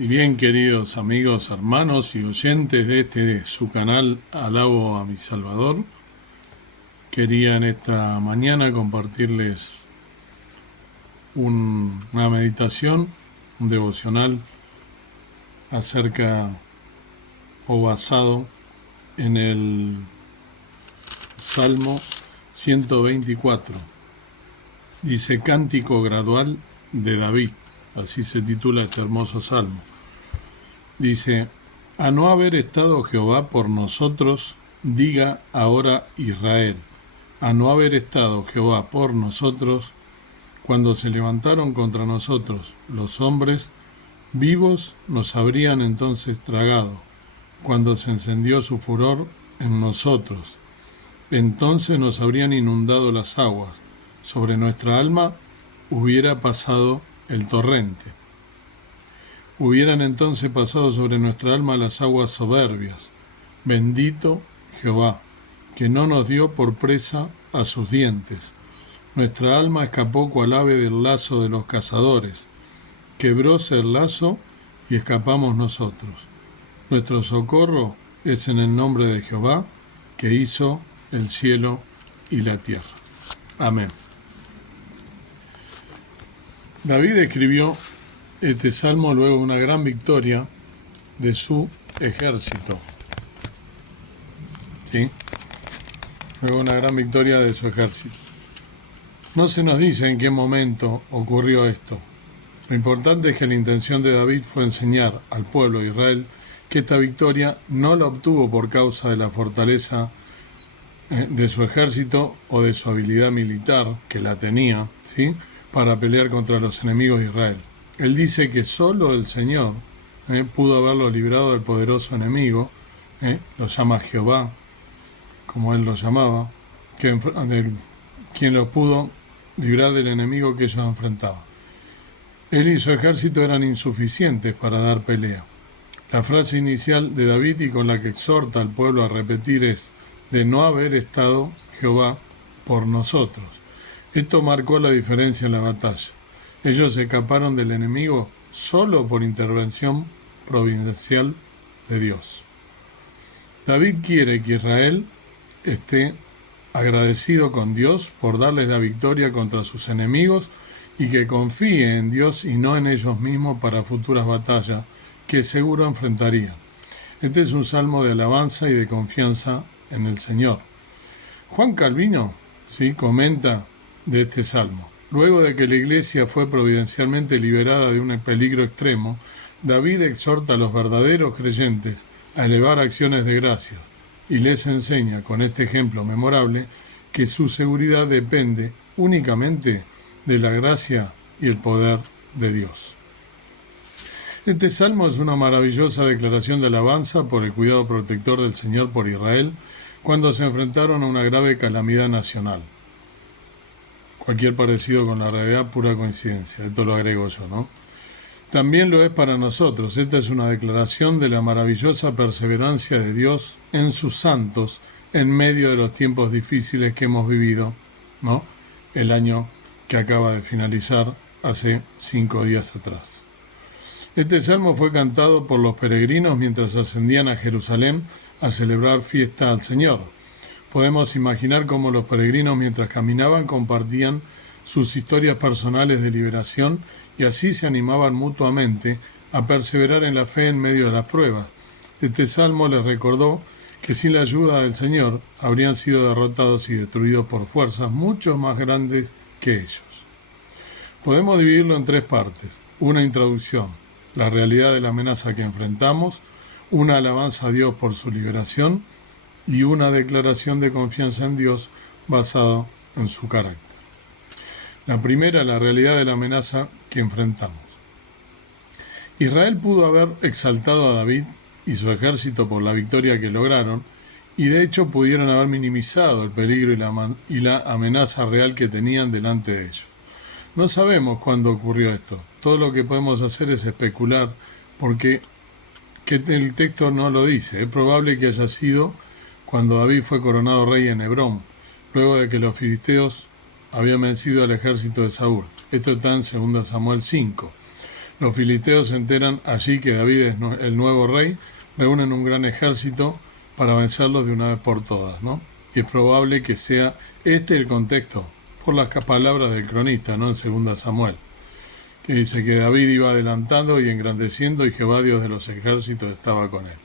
Y bien, queridos amigos, hermanos y oyentes de su canal Alabo a mi Salvador, quería en esta mañana compartirles una meditación, un devocional acerca o basado en el Salmo 124. Dice Cántico Gradual de David, así se titula este hermoso salmo. Dice: a no haber estado Jehová por nosotros, diga ahora Israel, a no haber estado Jehová por nosotros, cuando se levantaron contra nosotros los hombres, vivos nos habrían entonces tragado, cuando se encendió su furor en nosotros. Entonces nos habrían inundado las aguas, sobre nuestra alma hubiera pasado el torrente. Hubieran entonces pasado sobre nuestra alma las aguas soberbias. Bendito Jehová, que no nos dio por presa a sus dientes. Nuestra alma escapó cual ave del lazo de los cazadores. Quebróse el lazo y escapamos nosotros. Nuestro socorro es en el nombre de Jehová, que hizo el cielo y la tierra. Amén. David escribió este salmo luego de una gran victoria de su ejército. ¿Sí? Luego una gran victoria de su ejército. No se nos dice en qué momento ocurrió esto. Lo importante es que la intención de David fue enseñar al pueblo de Israel que esta victoria no la obtuvo por causa de la fortaleza de su ejército o de su habilidad militar, que la tenía, ¿sí?, para pelear contra los enemigos de Israel. Él dice que solo el Señor pudo haberlo librado del poderoso enemigo, lo llama Jehová, como él lo llamaba, quien los pudo librar del enemigo que ellos enfrentaban. Él y su ejército eran insuficientes para dar pelea. La frase inicial de David y con la que exhorta al pueblo a repetir es: de no haber estado Jehová por nosotros. Esto marcó la diferencia en la batalla. Ellos escaparon del enemigo solo por intervención providencial de Dios. David quiere que Israel esté agradecido con Dios por darles la victoria contra sus enemigos y que confíe en Dios y no en ellos mismos para futuras batallas que seguro enfrentarían. Este es un salmo de alabanza y de confianza en el Señor. Juan Calvino, ¿sí?, comenta de este salmo: luego de que la iglesia fue providencialmente liberada de un peligro extremo, David exhorta a los verdaderos creyentes a elevar acciones de gracias y les enseña con este ejemplo memorable que su seguridad depende únicamente de la gracia y el poder de Dios. Este salmo es una maravillosa declaración de alabanza por el cuidado protector del Señor por Israel cuando se enfrentaron a una grave calamidad nacional. Cualquier parecido con la realidad, pura coincidencia. Esto lo agrego yo, ¿no? También lo es para nosotros. Esta es una declaración de la maravillosa perseverancia de Dios en sus santos en medio de los tiempos difíciles que hemos vivido, ¿no?, el año que acaba de finalizar hace 5 días atrás. Este salmo fue cantado por los peregrinos mientras ascendían a Jerusalén a celebrar fiesta al Señor. Podemos imaginar cómo los peregrinos, mientras caminaban, compartían sus historias personales de liberación y así se animaban mutuamente a perseverar en la fe en medio de las pruebas. Este salmo les recordó que sin la ayuda del Señor habrían sido derrotados y destruidos por fuerzas mucho más grandes que ellos. Podemos dividirlo en 3 partes: una introducción, la realidad de la amenaza que enfrentamos, una alabanza a Dios por su liberación y una declaración de confianza en Dios basada en su carácter. La primera, la realidad de la amenaza que enfrentamos. Israel pudo haber exaltado a David y su ejército por la victoria que lograron, y de hecho pudieron haber minimizado el peligro y la amenaza real que tenían delante de ellos. No sabemos cuándo ocurrió esto. Todo lo que podemos hacer es especular, porque el texto no lo dice. Es probable que haya sido cuando David fue coronado rey en Hebrón, luego de que los filisteos habían vencido al ejército de Saúl. Esto está en 2 Samuel 5. Los filisteos se enteran allí que David es el nuevo rey, reúnen un gran ejército para vencerlos de una vez por todas, ¿no? Y es probable que sea este el contexto, por las palabras del cronista, ¿no? En 2 Samuel, que dice que David iba adelantando y engrandeciendo y Jehová Dios de los ejércitos estaba con él.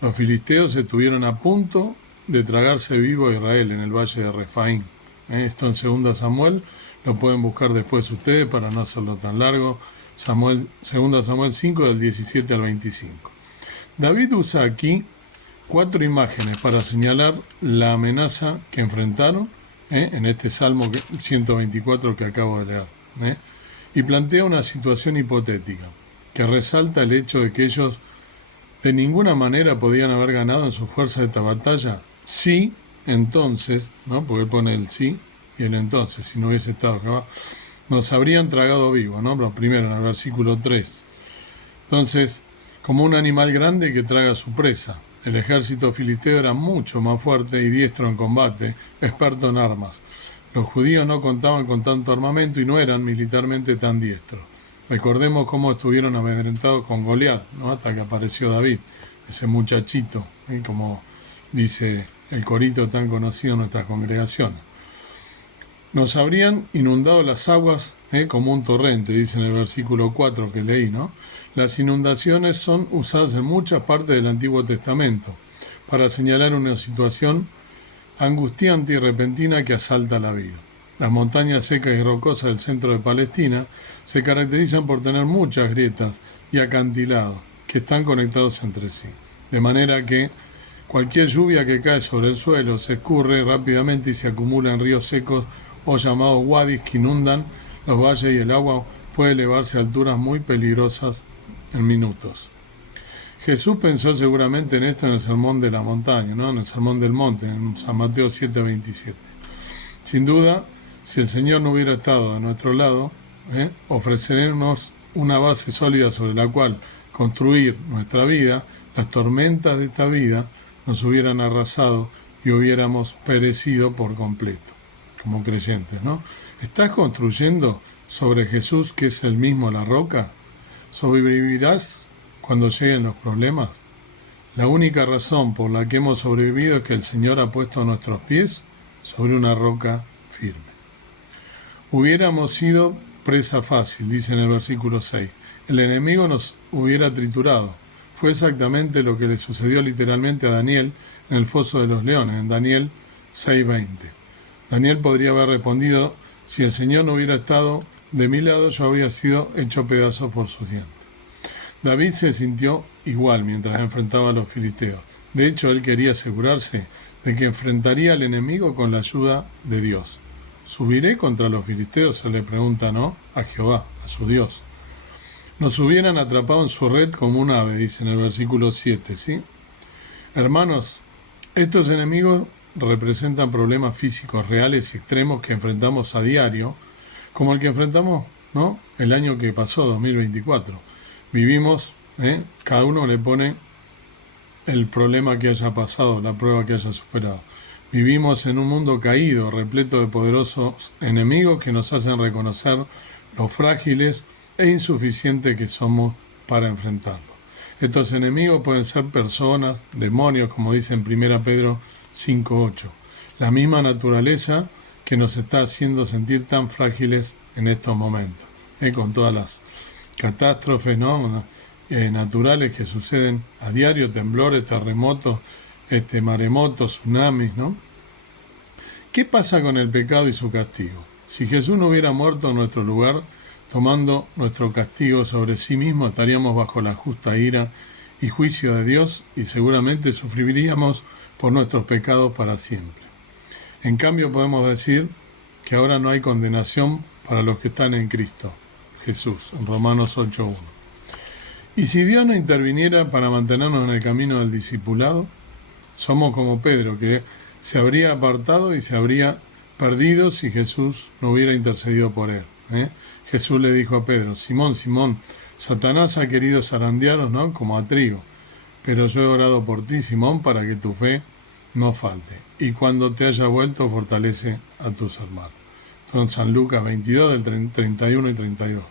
Los filisteos estuvieron a punto de tragarse vivo a Israel en el valle de Refaín. Esto en 2 Samuel, lo pueden buscar después ustedes para no hacerlo tan largo. 2 Samuel 5 del 17 al 25. David usa aquí 4 imágenes para señalar la amenaza que enfrentaron en este Salmo 124 que acabo de leer. Y plantea una situación hipotética que resalta el hecho de que ellos de ninguna manera podían haber ganado en su fuerza esta batalla. Sí, entonces, ¿no? Porque él pone el sí y el entonces, si no hubiese estado acá, nos habrían tragado vivo, ¿no? Pero primero en el versículo 3. Entonces, como un animal grande que traga su presa. El ejército filisteo era mucho más fuerte y diestro en combate, experto en armas. Los judíos no contaban con tanto armamento y no eran militarmente tan diestros. Recordemos cómo estuvieron amedrentados con Goliat, ¿no? Hasta que apareció David, ese muchachito, como dice el corito tan conocido en nuestras congregaciones. Nos habrían inundado las aguas como un torrente, dice en el versículo 4 que leí, ¿no? Las inundaciones son usadas en muchas partes del Antiguo Testamento para señalar una situación angustiante y repentina que asalta la vida. Las montañas secas y rocosas del centro de Palestina se caracterizan por tener muchas grietas y acantilados que están conectados entre sí, de manera que cualquier lluvia que cae sobre el suelo se escurre rápidamente y se acumula en ríos secos o llamados wadis que inundan los valles y el agua puede elevarse a alturas muy peligrosas en minutos. Jesús pensó seguramente en esto en el Sermón de la Montaña, ¿no? En el Sermón del Monte, en San Mateo 7:27. Sin duda, si el Señor no hubiera estado de nuestro lado, ofrecernos una base sólida sobre la cual construir nuestra vida, las tormentas de esta vida nos hubieran arrasado y hubiéramos perecido por completo, como creyentes, ¿no? ¿Estás construyendo sobre Jesús, que es el mismo la roca? ¿Sobrevivirás cuando lleguen los problemas? La única razón por la que hemos sobrevivido es que el Señor ha puesto nuestros pies sobre una roca firme. Hubiéramos sido presa fácil, dice en el versículo 6. El enemigo nos hubiera triturado. Fue exactamente lo que le sucedió literalmente a Daniel en el foso de los leones, en Daniel 6:20. Daniel podría haber respondido: si el Señor no hubiera estado de mi lado, yo habría sido hecho pedazos por sus dientes. David se sintió igual mientras enfrentaba a los filisteos. De hecho, él quería asegurarse de que enfrentaría al enemigo con la ayuda de Dios. ¿Subiré contra los filisteos?, se le pregunta, ¿no?, a Jehová, a su Dios. Nos hubieran atrapado en su red como un ave, dice en el versículo 7, ¿sí? Hermanos, estos enemigos representan problemas físicos reales y extremos que enfrentamos a diario, como el que enfrentamos, ¿no?, el año que pasó, 2024. Vivimos, cada uno le pone el problema que haya pasado, la prueba que haya superado. Vivimos en un mundo caído, repleto de poderosos enemigos que nos hacen reconocer lo frágiles e insuficientes que somos para enfrentarlos. Estos enemigos pueden ser personas, demonios, como dice en 1 Pedro 5:8. La misma naturaleza que nos está haciendo sentir tan frágiles en estos momentos, con todas las catástrofes, ¿no?, naturales que suceden a diario, temblores, terremotos, maremotos, tsunamis, ¿no? ¿Qué pasa con el pecado y su castigo? Si Jesús no hubiera muerto en nuestro lugar, tomando nuestro castigo sobre sí mismo, estaríamos bajo la justa ira y juicio de Dios y seguramente sufriríamos por nuestros pecados para siempre. En cambio, podemos decir que ahora no hay condenación para los que están en Cristo Jesús, en Romanos 8:1. Y si Dios no interviniera para mantenernos en el camino del discipulado, somos como Pedro, que se habría apartado y se habría perdido si Jesús no hubiera intercedido por él. Jesús le dijo a Pedro: Simón, Simón, Satanás ha querido zarandearos, ¿no?, como a trigo, pero yo he orado por ti, Simón, para que tu fe no falte. Y cuando te haya vuelto, fortalece a tus hermanos. Entonces, San Lucas 22, del 31 y 32.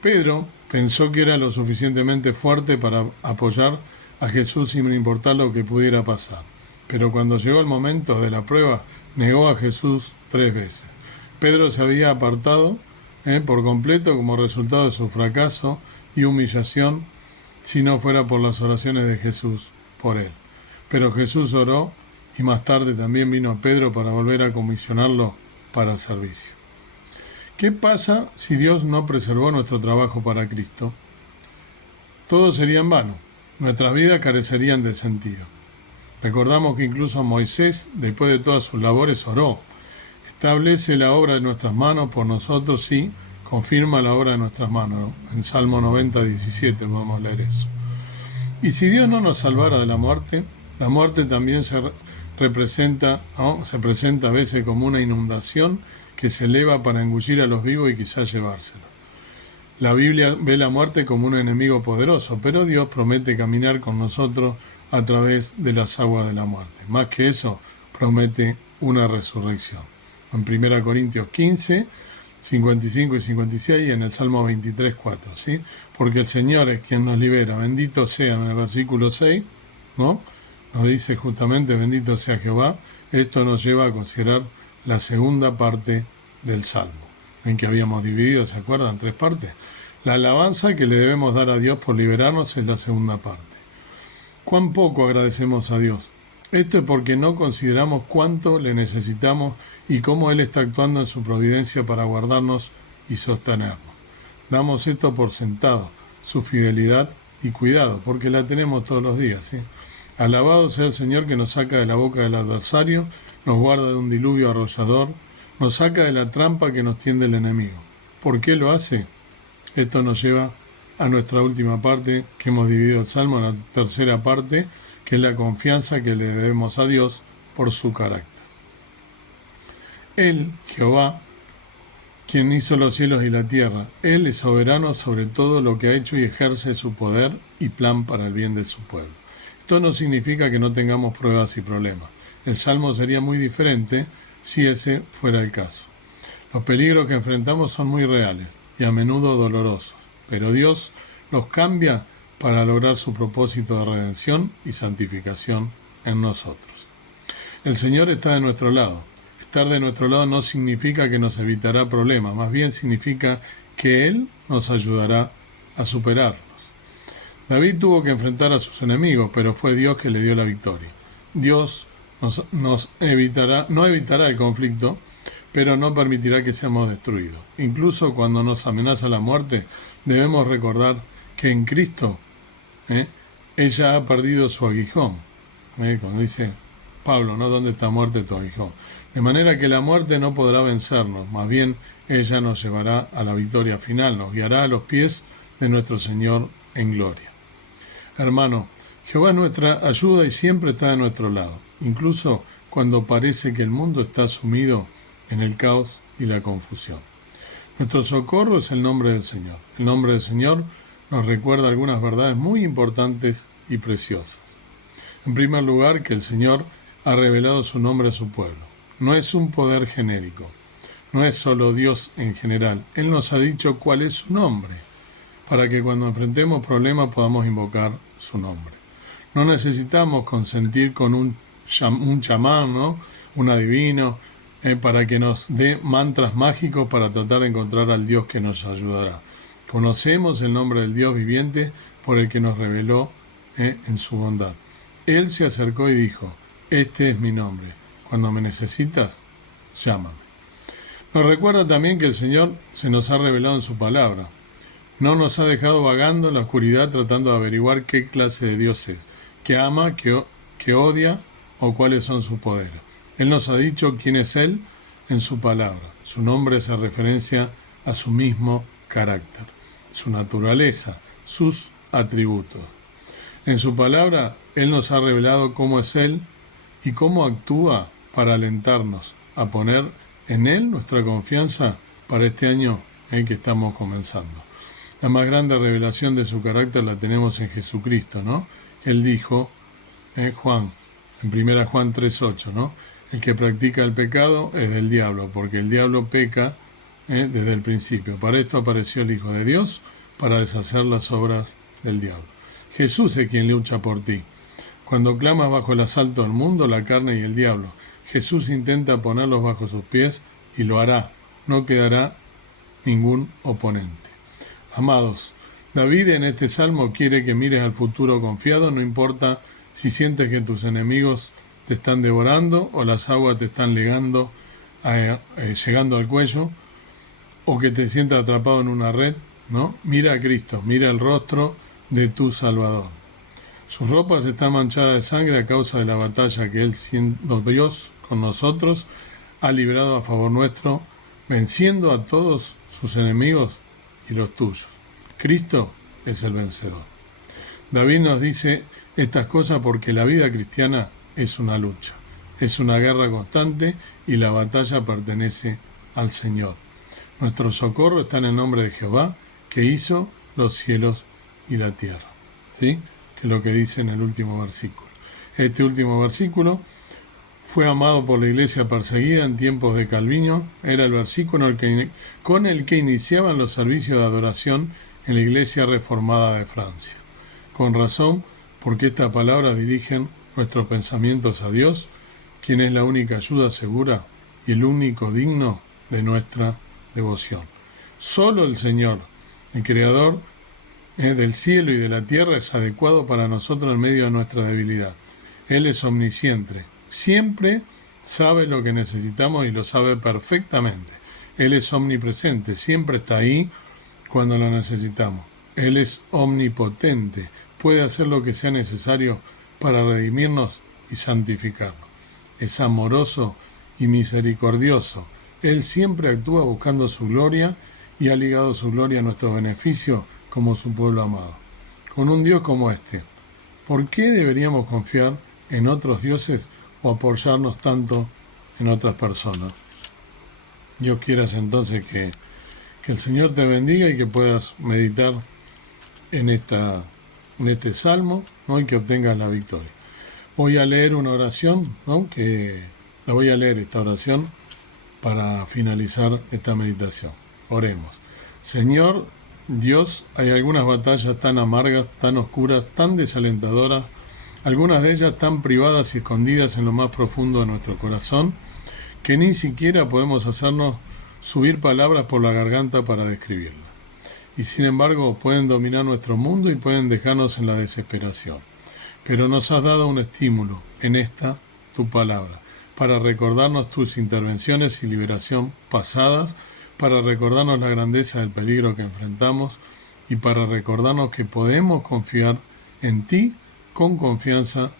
Pedro pensó que era lo suficientemente fuerte para apoyar a Jesús sin importar lo que pudiera pasar. Pero cuando llegó el momento de la prueba, negó a Jesús 3 veces. Pedro se había apartado por completo como resultado de su fracaso y humillación si no fuera por las oraciones de Jesús por él. Pero Jesús oró y más tarde también vino a Pedro para volver a comisionarlo para el servicio. ¿Qué pasa si Dios no preservó nuestro trabajo para Cristo? Todo sería en vano. Nuestras vidas carecerían de sentido. Recordamos que incluso Moisés, después de todas sus labores, oró. Establece la obra de nuestras manos por nosotros y confirma la obra de nuestras manos. En Salmo 90, 17 vamos a leer eso. Y si Dios no nos salvara de la muerte también se presenta a veces como una inundación que se eleva para engullir a los vivos y quizás llevárselos. La Biblia ve la muerte como un enemigo poderoso, pero Dios promete caminar con nosotros a través de las aguas de la muerte. Más que eso, promete una resurrección. En 1 Corintios 15, 55 y 56 y en el Salmo 23, 4. ¿Sí? Porque el Señor es quien nos libera. Bendito sea, en el versículo 6, ¿no? Nos dice justamente, bendito sea Jehová. Esto nos lleva a considerar la segunda parte del Salmo, en que habíamos dividido, ¿se acuerdan? 3 partes. La alabanza que le debemos dar a Dios por liberarnos es la segunda parte. ¿Cuán poco agradecemos a Dios? Esto es porque no consideramos cuánto le necesitamos y cómo Él está actuando en su providencia para guardarnos y sostenernos. Damos esto por sentado, su fidelidad y cuidado, porque la tenemos todos los días, ¿sí? Alabado sea el Señor que nos saca de la boca del adversario, nos guarda de un diluvio arrollador, nos saca de la trampa que nos tiende el enemigo. ¿Por qué lo hace? Esto nos lleva a nuestra última parte, que hemos dividido el Salmo, la tercera parte, que es la confianza que le debemos a Dios por su carácter. Él, Jehová, quien hizo los cielos y la tierra, Él es soberano sobre todo lo que ha hecho y ejerce su poder y plan para el bien de su pueblo. Esto no significa que no tengamos pruebas y problemas. El Salmo sería muy diferente si ese fuera el caso. Los peligros que enfrentamos son muy reales y a menudo dolorosos, pero Dios los cambia para lograr su propósito de redención y santificación en nosotros. El Señor está de nuestro lado. Estar de nuestro lado no significa que nos evitará problemas, más bien significa que Él nos ayudará a superarlos. David tuvo que enfrentar a sus enemigos, pero fue Dios que le dio la victoria. Dios no evitará el conflicto, pero no permitirá que seamos destruidos. Incluso cuando nos amenaza la muerte, debemos recordar que en Cristo ella ha perdido su aguijón. Cuando dice Pablo, ¿no? ¿Dónde está muerte tu aguijón? De manera que la muerte no podrá vencernos, más bien ella nos llevará a la victoria final, nos guiará a los pies de nuestro Señor en gloria. Hermano, Jehová es nuestra ayuda y siempre está de nuestro lado, incluso cuando parece que el mundo está sumido en el caos y la confusión. Nuestro socorro es el nombre del Señor. El nombre del Señor nos recuerda algunas verdades muy importantes y preciosas. En primer lugar, que el Señor ha revelado su nombre a su pueblo. No es un poder genérico, no es solo Dios en general. Él nos ha dicho cuál es su nombre, para que cuando enfrentemos problemas podamos invocar su nombre. No necesitamos consentir con un chamán, ¿no? Un adivino, para que nos dé mantras mágicos para tratar de encontrar al Dios que nos ayudará. Conocemos el nombre del Dios viviente por el que nos reveló en su bondad. Él se acercó y dijo, este es mi nombre. Cuando me necesitas, llámame. Nos recuerda también que el Señor se nos ha revelado en su palabra. No nos ha dejado vagando en la oscuridad tratando de averiguar qué clase de Dios es, que ama, que odia o cuáles son sus poderes. Él nos ha dicho quién es Él en su palabra. Su nombre hace referencia a su mismo carácter, su naturaleza, sus atributos. En su palabra, Él nos ha revelado cómo es Él y cómo actúa para alentarnos a poner en Él nuestra confianza para este año en que estamos comenzando. La más grande revelación de su carácter la tenemos en Jesucristo, ¿no? Él dijo, en 1 Juan 3:8, ¿no? El que practica el pecado es del diablo, porque el diablo peca desde el principio. Para esto apareció el Hijo de Dios, para deshacer las obras del diablo. Jesús es quien lucha por ti. Cuando clamas bajo el asalto del mundo, la carne y el diablo, Jesús intenta ponerlos bajo sus pies y lo hará. No quedará ningún oponente. Amados, David en este salmo quiere que mires al futuro confiado, no importa si sientes que tus enemigos te están devorando o las aguas te están llegando al cuello o que te sientas atrapado en una red, ¿no? Mira a Cristo, mira el rostro de tu Salvador. Sus ropas están manchadas de sangre a causa de la batalla que Él, siendo Dios con nosotros, ha librado a favor nuestro, venciendo a todos sus enemigos y los tuyos. Cristo es el vencedor. David nos dice estas cosas porque la vida cristiana es una lucha, es una guerra constante y la batalla pertenece al Señor. Nuestro socorro está en el nombre de Jehová, que hizo los cielos y la tierra. ¿Sí? Que es lo que dice en el último versículo. Este último versículo fue amado por la iglesia perseguida en tiempos de Calvino. Era el versículo con el que iniciaban los servicios de adoración en la iglesia reformada de Francia. Con razón, porque estas palabras dirigen nuestros pensamientos a Dios, quien es la única ayuda segura y el único digno de nuestra devoción. Solo el Señor, el Creador del cielo y de la tierra, es adecuado para nosotros en medio de nuestra debilidad. Él es omnisciente, siempre sabe lo que necesitamos y lo sabe perfectamente. Él es omnipresente, siempre está ahí cuando lo necesitamos. Él es omnipotente, puede hacer lo que sea necesario para redimirnos y santificarnos. Es amoroso y misericordioso. Él siempre actúa buscando su gloria y ha ligado su gloria a nuestro beneficio como su pueblo amado. Con un Dios como este, ¿por qué deberíamos confiar en otros dioses o apoyarnos tanto en otras personas? Dios quieras entonces que el Señor te bendiga y que puedas meditar en este salmo, ¿no? Y que obtengas la victoria. Voy a leer una oración, ¿no? Que la voy a leer esta oración para finalizar esta meditación. Oremos. Señor Dios, hay algunas batallas tan amargas, tan oscuras, tan desalentadoras, algunas de ellas tan privadas y escondidas en lo más profundo de nuestro corazón, que ni siquiera podemos hacernos subir palabras por la garganta para describirlas. Y sin embargo pueden dominar nuestro mundo y pueden dejarnos en la desesperación. Pero nos has dado un estímulo en esta, tu palabra, para recordarnos tus intervenciones y liberación pasadas, para recordarnos la grandeza del peligro que enfrentamos y para recordarnos que podemos confiar en ti con confianza.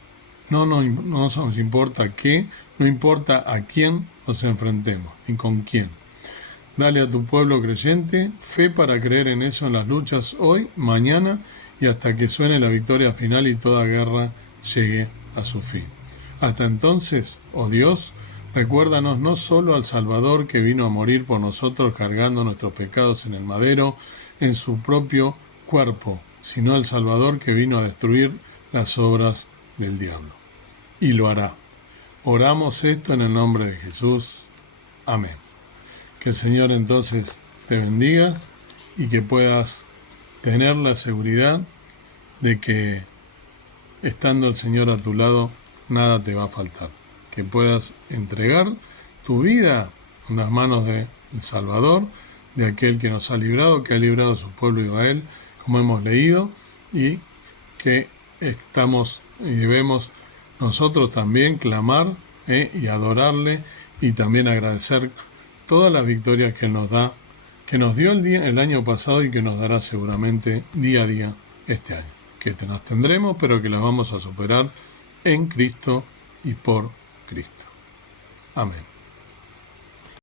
No nos importa qué, no importa a quién nos enfrentemos y con quién. Dale a tu pueblo creyente fe para creer en eso en las luchas hoy, mañana y hasta que suene la victoria final y toda guerra llegue a su fin. Hasta entonces, oh Dios, recuérdanos no solo al Salvador que vino a morir por nosotros cargando nuestros pecados en el madero, en su propio cuerpo, sino al Salvador que vino a destruir las obras del diablo. Y lo hará. Oramos esto en el nombre de Jesús. Amén. Que el Señor entonces te bendiga y que puedas tener la seguridad de que estando el Señor a tu lado, nada te va a faltar. Que puedas entregar tu vida en las manos del Salvador, de aquel que nos ha librado, que ha librado a su pueblo Israel, como hemos leído, y que estamos y debemos nosotros también clamar y adorarle y también agradecer todas las victorias que Él nos da, que nos dio el año pasado y que nos dará seguramente día a día este año. Que las tendremos, pero que las vamos a superar en Cristo y por Cristo. Amén.